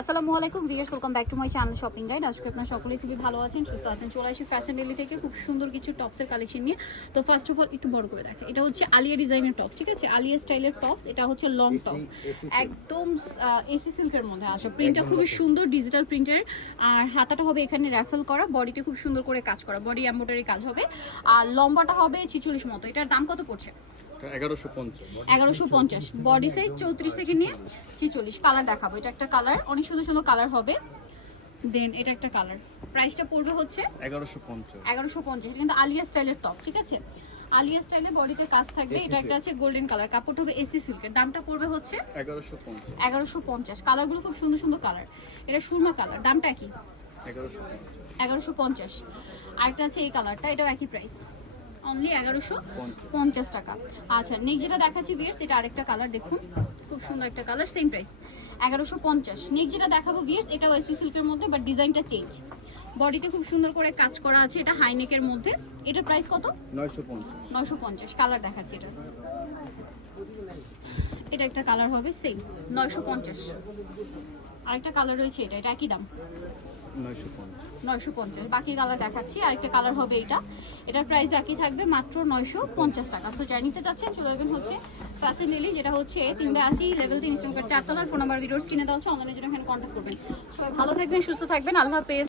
আসসালামু আলাইকুম viewers welcome back to my channel shopping guide আজকে আপনারা সকলে খুবই ভালো আছেন সুস্থ আছেন। চলে আসি ফ্যাশন ডেলি থেকে খুব সুন্দর কিছু টপসের কালেকশন নিয়ে। তো ফার্স্ট অফ অল একটু বড় করে দেখে এটা হচ্ছে আলিয়া ডিজাইনের টপস ঠিক আছে? আলিয়া স্টাইলের টপস এটা হচ্ছে লং টপস একদম এসি সিল্কের মধ্যে আছে। প্রিন্টটা খুবই সুন্দর ডিজিটাল প্রিন্টের আর হাতাটা হবে এখানে র্যাফেল করা বডিতে খুব সুন্দর করে কাজ করা। বডি এম্ব্রয়ডারি কাজ হবে। আর লম্বাটা হবে ছিচল্লিশ মতো। এটার দাম কত পড়ছে? এগারোশো পঞ্চাশ। বডি সাইজ চৌত্রিশ থেকে নিয়ে ছিচল্লিশ। কালার দেখাবো। এটা একটা কালার অনেক সুন্দর সুন্দর কালার হবে। দেন এটা একটা কালার প্রাইসটা পড়বে হচ্ছে এগারোশো পঞ্চাশ। এগারোশো পঞ্চাশ। কিন্তু আলিয়া স্টাইলের টপ ঠিক আছে? আলিয়া স্টাইলে বডিতে কাজ থাকবে। এটা একটা আছে গোল্ডেন কালার কাপড়টা হবে এসি সিল্কের দামটা পড়বে হচ্ছে এগারোশো পঞ্চাশ। কালারগুলো খুব সুন্দর সুন্দর কালার এটা সুরমা কালার দামটা কি? এগারোশো পঞ্চাশ। আরেকটা আছে এই কালারটা এটাও একই প্রাইস অনলি এগারোশো পঞ্চাশ। টাকা। আচ্ছা নেক্সট যেটা দেখাচ্ছি ভিয়ার্স এটা আরেকটা কালার দেখুন। খুব সুন্দর একটা কালার সেম প্রাইস এগারোশো পঞ্চাশ। নেক্সট যেটা দেখাবো ভিয়ার্স এটা ওয়েসি সিল্কের মধ্যে বাট ডিজাইনটা চেঞ্জ বডিতে খুব সুন্দর করে কাজ করা আছে এটা হাইনেকের মধ্যে। এটার প্রাইস কত? নয়শো পঞ্চাশ। কালার দেখাচ্ছি এটা। এটা একটা কালার হবে সেম নয়শো পঞ্চাশ। আরেকটা কালার রয়েছে এটা এটা একই দাম। নয়শো পঞ্চাশ। বাকি কালার দেখাচ্ছি, আরেকটা কালার হবে এটা এটার প্রাইস একই থাকবে মাত্র নয়শো পঞ্চাশ টাকা। সো যাই নিতে চাচ্ছেন চলে যাবেন হচ্ছে ফ্যাশন লিলি যেটা হচ্ছে তিনবে আশি লেভেল তিন ইস্টার্ন কার্ড চারতলার ফোন নাম্বার ভিডিওস কিনে দেওয়া হচ্ছে অনলাইনে জন্য এখানে কন্ট্যাক্ট করবেন। সবাই ভালো থাকবেন, সুস্থ থাকবেন, আল্লাহ হাফেজ।